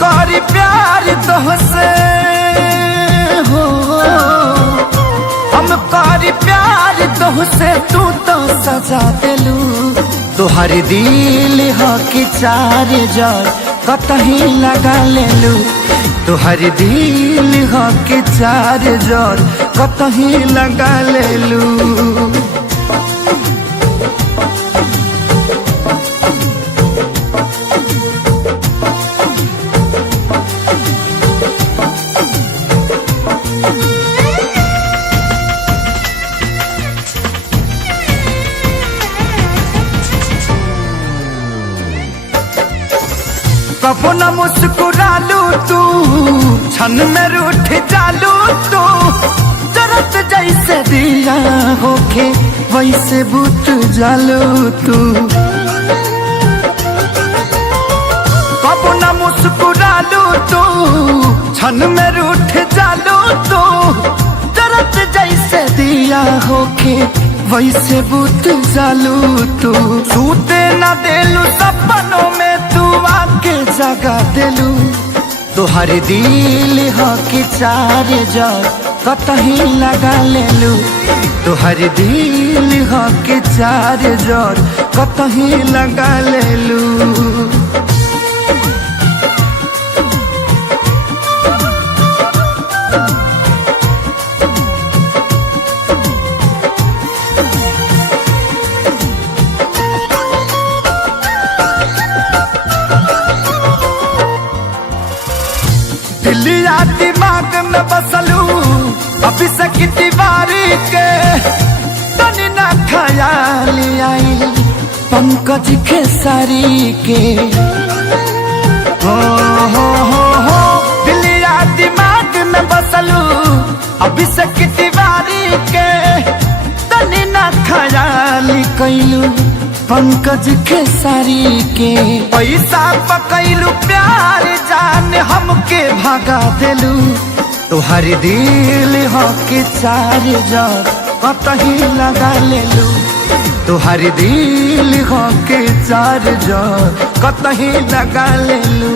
करी प्यार तोहसे हो, हम करी प्यार तोहसे, तू तो सजा दिलू। तोहर दिल हो कि चार जार कतही लगा लेलू। तोहर दिल हो कि चार जार कतही लगा लेलू। कबो न मुस्कुरालू तू, क्षण में रूठ जालू तू। जरत जैसे दिया होके वैसे बुत जालू तू। कबो न मुस्कुरालू तू, क्षण में रूठ जालू तू। जरत जैसे दिया होके वैसे बुत जालू तू। सूते न देलू सपनों में तू आके जगा दिलू। तोहर दिल हो कि चार जार कतही लगा लेलू। तोहर दिल हो कि चार जार कतही लगा लेलू। दिलिया दिमाग में बसलू अभी से की दीवारी के। तनी ना ख्याल आई पंकज खेसारी के। हो दिलिया दिमाग में बसलू अभी से की दीवारी के। तनी ना ख्याल कैलू पंकज खेसारी के। पैसा पकैलू प्यार जान हमके भगा दिलू। तोहर दिल हो कि चार जार कतही लगा लेलू। तोहर दिल हो कि चार जार कतही लगा लेलू।